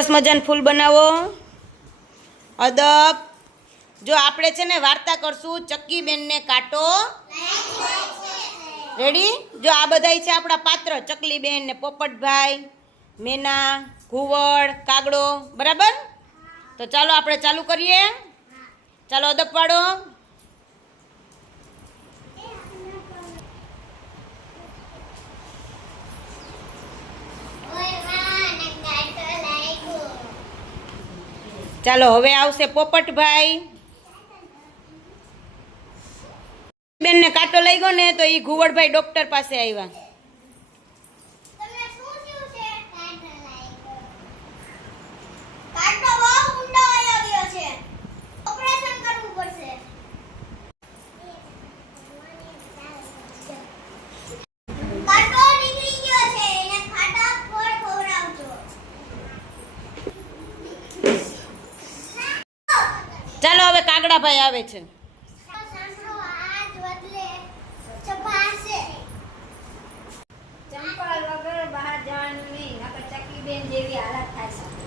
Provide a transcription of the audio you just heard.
સરસ મજાનું ફૂલ બનાવો. અદબ. જો આપણે છે ને વાર્તા કરશું ચક્કી બેનને કાંટો. રેડી જો આ બધાય છે આપણા પાત્ર ચકલી બેન ને પોપટભાઈ, મેના, ઘુવડ, કાગડો. બરાબર? તો ચાલો આપણે ચાલુ કરીએ. ચાલો અદબ પાડો ચાલો, હવે આવશે પોપટભાઈ. બેનને કાંટો લઈ ગયો ને તો એ ઘુવડભાઈ ડૉક્ટર પાસે આવ્યા. હવે આવે છે. ચંપલ વગર બહાર જવાનું નહીં. નકર ચકી બેન જેવી હાલત થાય છે.